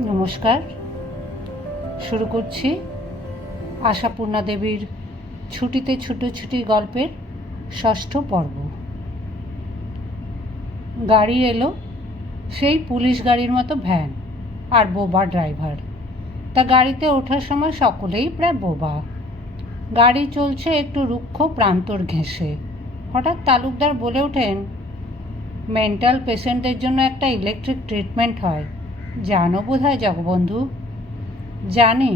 নমস্কার। শুরু করছি আশাপূর্ণা দেবীর ছুটিতে ছুটোছুটি গল্পের ষষ্ঠ পর্ব। গাড়ি এলো, সেই পুলিশ গাড়ির মতো ভ্যান, আর বোবা ড্রাইভার। তা গাড়িতে ওঠার সময় সকলেই প্রায় বোবা। গাড়ি চলছে একটু রুক্ষ প্রান্তর ঘেঁষে। হঠাৎ তালুকদার বলে ওঠেন, মেন্টাল পেশেন্টদের জন্য একটা ইলেকট্রিক ট্রিটমেন্ট হয়, জানো বোধ হয় জগবন্ধু? জানি,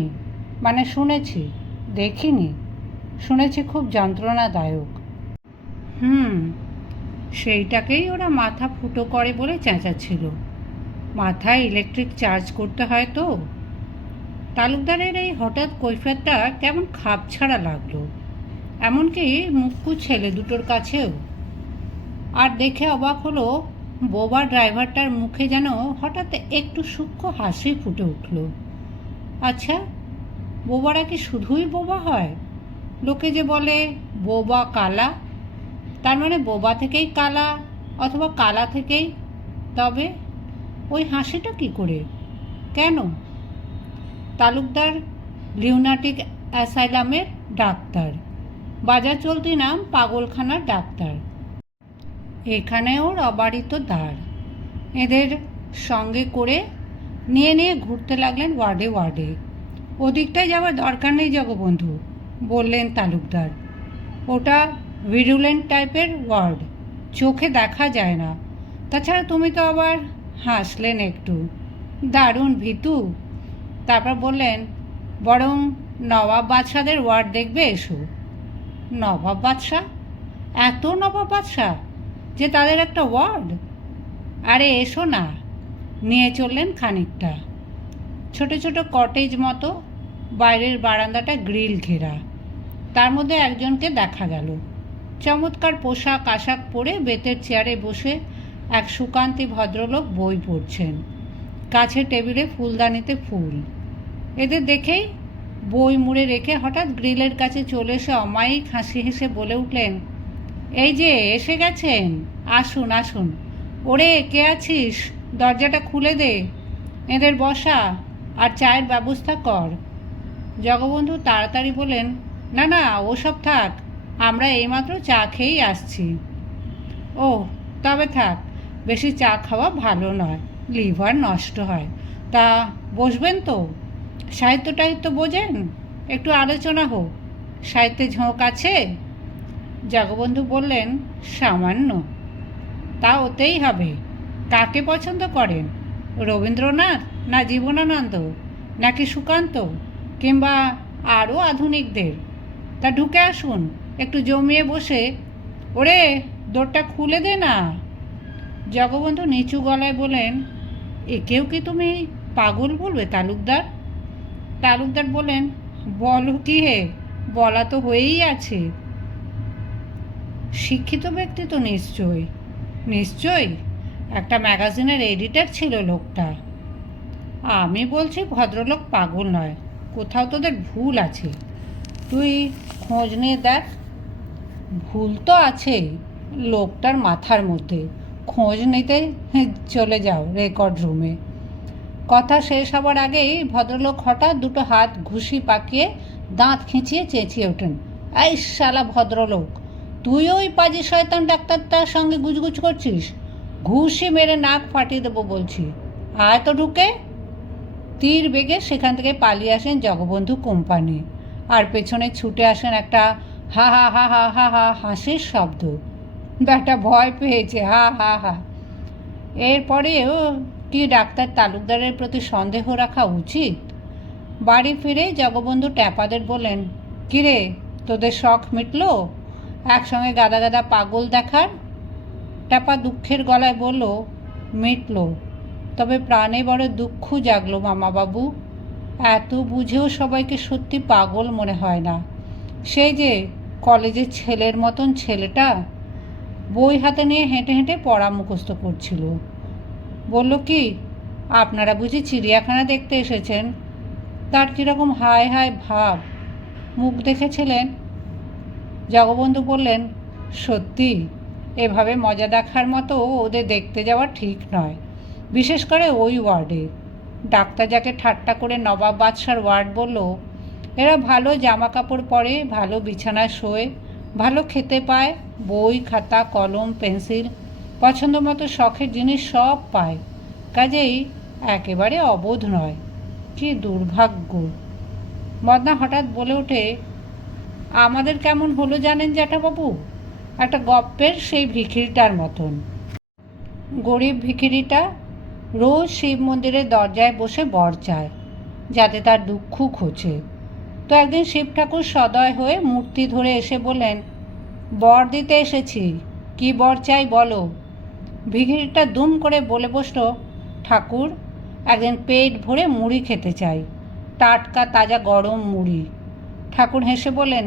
মানে শুনেছি, দেখিনি। শুনেছি খুব যন্ত্রণাদায়ক। সেইটাকেই ওরা মাথা ফুটো করে বলে চেঁচাচ্ছিল। মাথায় ইলেকট্রিক চার্জ করতে হয় তো। তালুকদারের এই হঠাৎ কৈফিয়তটা কেমন খাপছাড়া লাগলো, এমনকি মুক্কু ছেলে দুটোর কাছেও। আর দেখে অবাক হলো, বোবা ড্রাইভারটার মুখে যেন হঠাৎ একটু সূক্ষ্ম হাসি ফুটে উঠল। আচ্ছা, বোবারা কি শুধুই বোবা হয়? লোকে যে বলে বোবা কালা, তার মানে বোবা থেকেই কালা, অথবা কালা থেকেই। তবে ওই হাসিটা কি করে, কেন? তালুকদার লিউনাটিক অ্যাসাইলামের ডাক্তার, বাজার চলতি নাম পাগলখানার ডাক্তার। এখানে ওর অবারিত দ্বার। এদের সঙ্গে করে নিয়ে নিয়ে ঘুরতে লাগলেন ওয়ার্ডে ওয়ার্ডে। ওদিকটায় যাওয়ার দরকার নেই জগবন্ধু, বললেন তালুকদার। ওটা ভিরুলেন্ট টাইপের ওয়ার্ড, চোখে দেখা যায় না। তাছাড়া তুমি তো আবার হাসলেন একটু, দারুণ ভীতু। তারপর বললেন, বরং নবাব বাদশাদের ওয়ার্ড দেখবে এসো। নবাব বাদশা? এত নবাব বাদশা যে তাদের একটা ওয়ার্ড? আরে এসো না। নিয়ে চললেন খানিকটা। ছোট ছোট কটেজ মতো, বাইরের বারান্দাটা গ্রিল ঘেরা। তার মধ্যে একজনকে দেখা গেল। চমৎকার পোশাক আশাক পরে বেতের চেয়ারে বসে এক সুকান্তি ভদ্রলোক বই পড়ছেন। কাছে টেবিলে ফুলদানিতে ফুল। এদের দেখেই বই মুড়ে রেখে হঠাৎ গ্রিলের কাছে চলে এসে অমায়িক হাসি হেসে বলে উঠলেন, এই যে এসে গেছেন, আসুন আসুন। ওরে কে আছিস, দরজাটা খুলে দে, এদের বসা আর চায়ের ব্যবস্থা কর। জগবন্ধু তাড়াতাড়ি বলেন, না না, ওসব থাক, আমরা এইমাত্র চা খেয়েই আসছি। ও, তবে থাক, বেশি চা খাওয়া ভালো নয়, লিভার নষ্ট হয়। তা বসবেন তো? সাহিত্য টাহিত্য বোঝেন? একটু আলোচনা হোক। সাহিত্যে ঝোঁক আছে? জগবন্ধু বললেন, সামান্য। তা ওতেই হবে। কাকে পছন্দ করেন, রবীন্দ্রনাথ না জীবনানন্দ, নাকি সুকান্ত, কিংবা আরও আধুনিকদের? তা ঢুকে আসুন, একটু জমিয়ে বসে। ওরে দোরটা খুলে দে না। জগবন্ধু নিচু গলায় বলেন, একেও কি তুমি পাগল বলবে তালুকদার? তালুকদার বলেন, বলো কি হে, বলা তো হয়েই আছে। শিক্ষিত ব্যক্তি তো নিশ্চয়ই। নিশ্চয়ই, একটা ম্যাগাজিনের এডিটর ছিল লোকটা। আমি বলছি ভদ্রলোক পাগল নয়, কোথাও তোদের ভুল আছে। তুই খোঁজ নিয়ে দেখ। ভুল তো আছেই লোকটার মাথার মধ্যে, খোঁজ নিতে চলে যাও রেকর্ড রুমে। কথা শেষ হবার আগেই ভদ্রলোক হঠাৎ দুটো হাত ঘুষি পাকিয়ে দাঁত খিঁচিয়ে চেঁচিয়ে ওঠেন, এই শালা ভদ্রলোক, তুই ওই পাজি শয়তান ডাক্তারটার সঙ্গে গুজগুজ করছিস? ঘুষি মেরে নাক ফাটিয়ে দেবো বলছি। আয় তো ঢুকে। তীর বেগে সেখান থেকে পালিয়ে আসেন জগবন্ধু কোম্পানি, আর পেছনে ছুটে আসেন একটা হা হা হা হা হা হা হাসির শব্দ। ব্যাটা ভয় পেয়েছে, হা হা হা। এরপরেও কি ডাক্তার তালুকদারের প্রতি সন্দেহ রাখা উচিত? বাড়ি ফিরে জগবন্ধু ট্যাপাদের বলেন, কিরে তোদের শখ মিটল একসঙ্গে গাদা গাদা পাগল দেখার? ট্যাপা দুঃখের গলায় বলল, মিটল, তবে প্রাণে বড় দুঃখ জাগলো মামাবাবু। এত বুঝেও সবাইকে সত্যি পাগল মনে হয় না। সেই যে কলেজের ছেলের মতন ছেলেটা বই হাতে নিয়ে হেঁটে হেঁটে পড়া মুখস্থ করছিল। বলল কি, আপনারা বুঝি চিড়িয়াখানা দেখতে এসেছেন? তার কীরকম হায় হায় ভাব, মুখ দেখেছিলেন? জগবন্ধু বললেন, সত্যি এভাবে মজা দেখার মতো ওদের দেখতে যাওয়া ঠিক নয়, বিশেষ করে ওই ওয়ার্ডে। ডাক্তার যাকে ঠাট্টা করে নবাব বাদশার ওয়ার্ড বলল, এরা ভালো জামা কাপড় পরে, ভালো বিছানায় শোয়, ভালো খেতে পায়, বই খাতা কলম পেন্সিল পছন্দ মতো শখের জিনিস সব পায়, কাজেই একেবারে অবোধ নয়। কি দুর্ভাগ্য। মদনা হঠাৎ বলে ওঠে, আমাদের কেমন হলো জানেন জ্যাঠাবাবু? একটা গপ্পের সেই ভিখিরিটার মতন। গরিব ভিখিরিটা রোজ শিব মন্দিরের দরজায় বসে বর চায়, যাতে তার দুঃখ ঘোচে। তো একদিন শিব ঠাকুর সদয় হয়ে মূর্তি ধরে এসে বললেন, বর দিতে এসেছি, কি বর চাই বলো। ভিখিরিটা দুম করে বলে বসল, ঠাকুর, একদিন পেট ভরে মুড়ি খেতে চাই, টাটকা তাজা গরম মুড়ি। ঠাকুর হেসে বললেন,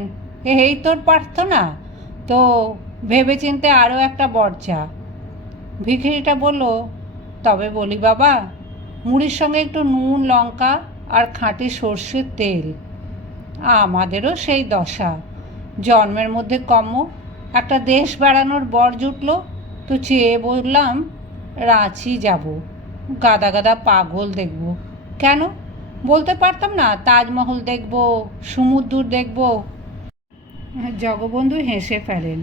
এই তোর প্রার্থনা? তো ভেবেচিন্তে আরও একটা বর চা। ভিখিরিটা বলল, তবে বলি বাবা, মুড়ির সঙ্গে একটু নুন লঙ্কা আর খাঁটি সর্ষের তেল। আমাদেরও সেই দশা, জন্মের মধ্যে কম্য। একটা দেশ বেড়ানোর বর জুটল, তো চেয়ে বললাম রাঁচি যাব, গাদা গাদা পাগল দেখব। কেন বলতে পারতাম না তাজমহল দেখব, সমুদ্র দেখব? জগবন্ধু হেসে ফেলেন,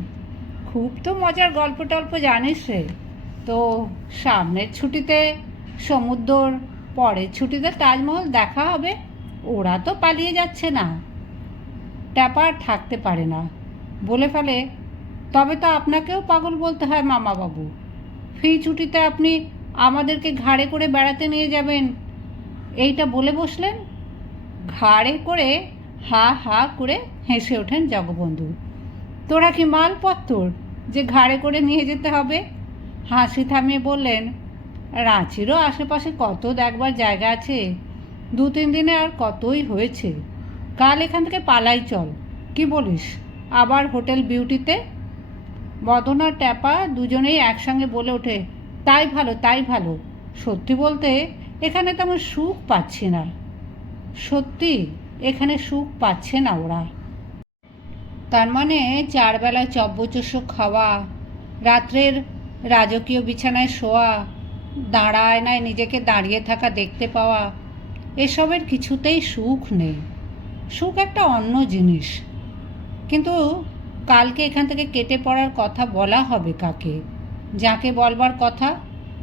খুব তো মজার গল্প টল্প জানিস রে। তো সামনের ছুটিতে সমুদ্র, পরের ছুটিতে তাজমহল দেখা হবে। ওরা তো পালিয়ে যাচ্ছে না। ট্যাপা থাকতে পারে না, বলে ফেলে, তবে তো আপনাকেও পাগল বলতে হয় মামাবাবু। ফি ছুটিতে আপনি আমাদেরকে ঘাড়ে করে বেড়াতে নিয়ে যাবেন, এইটা বলে বসলেন। ঘাড়ে করে হা হা করে হেসে ওঠেন জগবন্ধু। তোরা কি মালপত্তর যে ঘাড়ে করে নিয়ে যেতে হবে? হাসি থামিয়ে বললেন, রাঁচিরও আশেপাশে কত দেখবার জায়গা আছে, 2-3 দিনে আর কতই হয়েছে। কাল এখান থেকে পালাই চল, কি বলিস? আবার হোটেল বিউটিতে। মদন আর ট্যাপা দুজনেই একসঙ্গে বলে ওঠে, তাই ভালো তাই ভালো। সত্যি বলতে এখানে তেমন সুখ পাচ্ছি না। সত্যি এখানে সুখ পাচ্ছে না ওরা। তার মানে 4 বেলায় চব্বচস্য খাওয়া, রাত্রের রাজকীয় বিছানায় শোয়া, দাঁড়া আয়নায় নিজেকে দাঁড়িয়ে থাকা দেখতে পাওয়া, এসবের কিছুতেই সুখ নেই। সুখ একটা অন্য জিনিস। কিন্তু কালকে এখান থেকে কেটে পড়ার কথা বলা হবে কাকে? যাকে বলবার কথা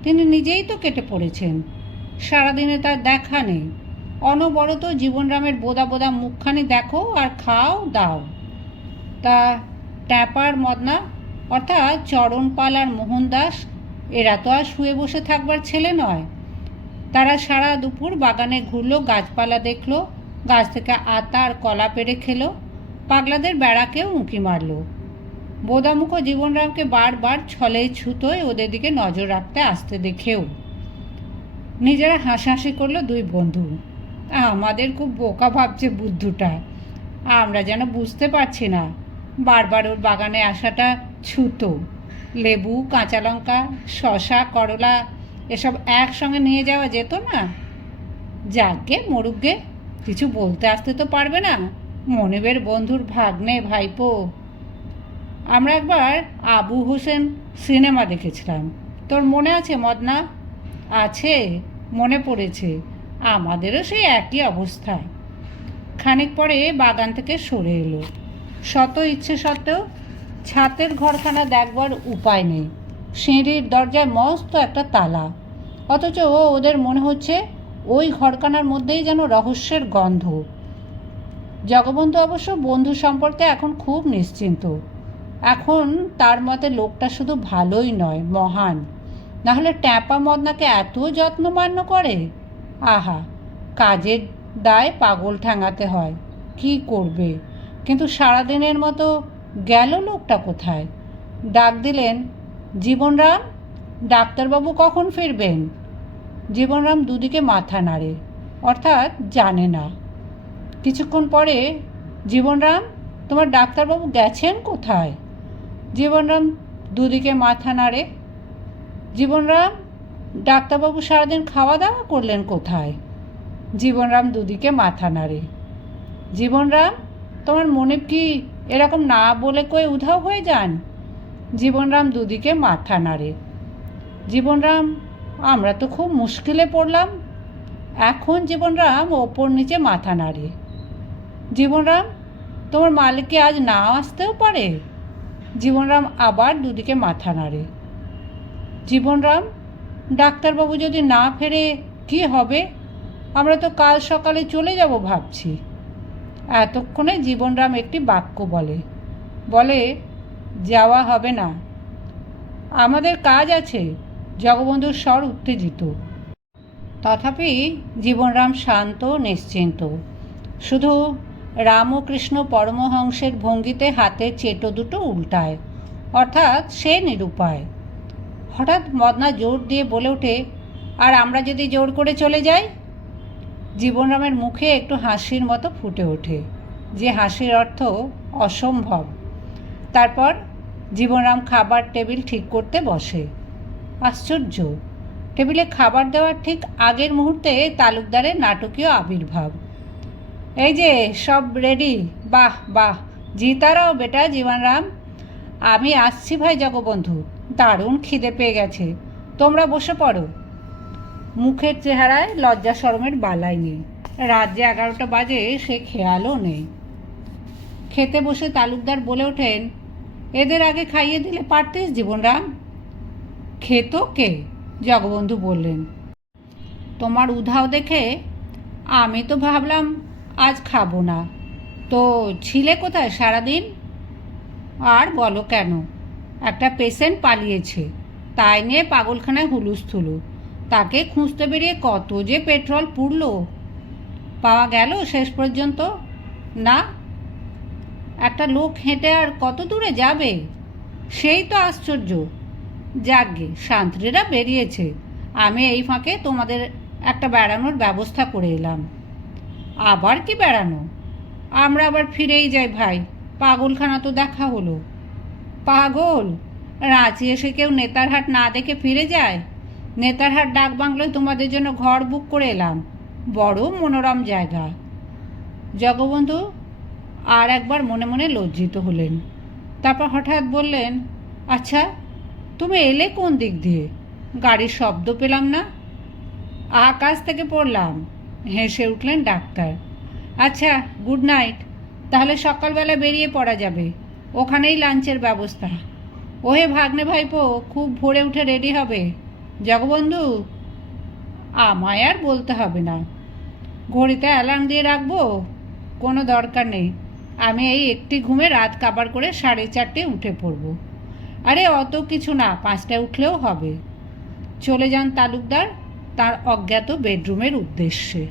তিনি নিজেই তো কেটে পড়েছেন। সারাদিনে তার দেখা নেই। অনবরত জীবনরামের বোদা বোদা মুখখানি দেখো আর খাও দাও। তা ট্যাপার মদনা, অর্থাৎ চরণপাল আর মোহনদাস, এরা তো আর শুয়ে বসে থাকবার ছেলে নয়। তারা সারা দুপুর বাগানে ঘুরলো, গাছপালা দেখলো, গাছ থেকে আতা আর কলা পেড়ে খেলো, পাগলাদের বেড়াকেও উঁকি মারল। বোদামুখো জীবনরামকে বারবার ছলে ছুতোয় ওদের দিকে নজর রাখতে আসতে দেখেও নিজেরা হাসাহাসি করলো দুই বন্ধু। আমাদের খুব বোকা ভাবছে বুদ্ধুটা, আমরা যেন বুঝতে পারছি না। বারবার ওর বাগানে আসাটা ছুতো। লেবু কাঁচা লঙ্কা শশা করলা এসব একসঙ্গে নিয়ে যাওয়া যেত না? যাকে মরুকগে, কিছু বলতে আসতে তো পারবে না। মনিবের বন্ধুর ভাগ্নে ভাইপো। আমরা একবার আবু হোসেন সিনেমা দেখেছিলাম, তোর মনে আছে মদনা? আছে, মনে পড়েছে। আমাদেরও সেই একই অবস্থা। খানিক পরে বাগান থেকে সরে এলো। শত ইচ্ছে সত্ত্বেও ছাতের ঘরখানা দেখবার উপায় নেই। সিঁড়ির দরজায় মস্ত একটা তালা, অথচ ওদের মনে হচ্ছে ওই ঘরখানার মধ্যেই যেন রহস্যের গন্ধ। জগবন্ধু অবশ্য বন্ধু সম্পর্কে এখন খুব নিশ্চিন্ত। এখন তার মতে লোকটা শুধু ভালোই নয়, মহান। নাহলে ট্যাপা মদনাকে এত যত্নমান্য করে? আহা, কাজের দায় পাগল ঠ্যাঙাতে হয়, কি করবে? কিন্তু সারাদিনের মতো গেল লোকটা কোথায়? ডাক দিলেন, জীবনরাম, ডাক্তারবাবু কখন ফিরবেন? জীবনরাম দুদিকে মাথা নাড়ে, অর্থাৎ জানে না। কিছুক্ষণ পরে, জীবনরাম, তোমার ডাক্তারবাবু গেছেন কোথায়? জীবনরাম দুদিকে মাথা নাড়ে। জীবনরাম, ডাক্তারবাবু সারাদিন খাওয়া দাওয়া করলেন কোথায়? জীবনরাম দুদিকে মাথা নাড়ে। জীবনরাম, তোমার মনে কি এরকম না বলে কয়ে উধাও হয়ে যান? জীবনরাম দুদিকে মাথা নাড়ে। জীবনরাম, আমরা তো খুব মুশকিলে পড়লাম। এখন জীবনরাম ওপর নিচে মাথা নাড়ে। জীবনরাম, তোমার মালিক কি আজ না আসতেও পারে? জীবনরাম আবার দুদিকে মাথা নাড়ে। জীবনরাম, ডাক্তারবাবু যদি না ফেরে কি হবে? আমরা তো কাল সকালে চলে যাব ভাবছি। এতক্ষণে জীবনরাম একটি বাক্য বলে, যাওয়া হবে না, আমাদের কাজ আছে। জগবন্ধুর স্বর উত্তেজিত। তথাপি জীবনরাম শান্ত নিশ্চিন্ত। শুধু রামকৃষ্ণ পরমহংসের ভঙ্গিতে হাতের চেটো দুটো উল্টায়, অর্থাৎ সে নিরুপায়। হঠাৎ মদনা জোর দিয়ে বলে ওঠে, আর আমরা যদি জোর করে চলে যাই? জীবনরামের মুখে একটু হাসির মতো ফুটে ওঠে, যে হাসির অর্থ অসম্ভব। তারপর জীবনরাম খাবার টেবিল ঠিক করতে বসে। আশ্চর্য, টেবিলে খাবার দেওয়ার ঠিক আগের মুহূর্তে তালুকদারের নাটকীয় আবির্ভাব। এই যে সব রেডি। বাহ বাহ, জিতারাও বেটা জীবনরাম। আমি আসছি ভাই জগবন্ধু, দারুণ খিদে পেয়ে গেছে, তোমরা বসে পড়ো। মুখের চেহারায় লজ্জা শরমের বালাই নেই। রাত যে 11টা বাজে সে খেয়ালও নেই। খেতে বসে তালুকদার বলে ওঠেন, এদের আগে খাইয়ে দিলে পারতিস জীবনরাম। খেত কে? জগবন্ধু বললেন। তোমার উধাও দেখে আমি তো ভাবলাম আজ খাবো না। তো ছিলে কোথায় সারাদিন? আর বলো কেন, একটা পেশেন্ট পালিয়েছে, তাই নিয়ে পাগলখানায় হুলুস্থুলু। তাকে খুঁজতে বেরিয়ে কত যে পেট্রোল পুড়ল। পাওয়া গেল শেষ পর্যন্ত? না। একটা লোক হেঁটে আর কত দূরে যাবে? সেই তো আশ্চর্য। যাকগে, শান্তিরা বেরিয়েছে। আমি এই ফাঁকে তোমাদের একটা বেড়ানোর ব্যবস্থা করে এলাম। আবার কি বেড়ানো? আমরা আবার ফিরেই যাই ভাই, পাগলখানা তো দেখা হলো। পাগল? রাঁচি এসে কেউ নেতারহাট না দেখে ফিরে যায়? নেতারহাট ডাকবাংলোয় তোমাদের জন্য ঘর বুক করে এলাম, বড় মনোরম জায়গা। জগবন্ধু আর একবার মনে মনে লজ্জিত হলেন। তারপর হঠাৎ বললেন, আচ্ছা তুমি এলে কোন দিক দিয়ে? গাড়ির শব্দ পেলাম না। আকাশ থেকে পড়লাম। হেসে উঠলেন ডাক্তার। আচ্ছা, গুড নাইট। তাহলে সকালবেলা বেরিয়ে পড়া যাবে, ওখানেই লাঞ্চের ব্যবস্থা। ওহে ভাগ্নে ভাইপো, খুব ভোরে উঠে রেডি হবে। জগবন্ধু, আমায় আর বলতে হবে না। ঘড়িতে অ্যালার্ম দিয়ে রাখবো? কোনো দরকার নেই, আমি এই একটি ঘুমে রাত কাবার করে 4:30 উঠে পড়ব। আরে অত কিছু না, 5টায় উঠলেও হবে। চলে যান তালুকদার তার অজ্ঞাত বেডরুমের উদ্দেশ্যে।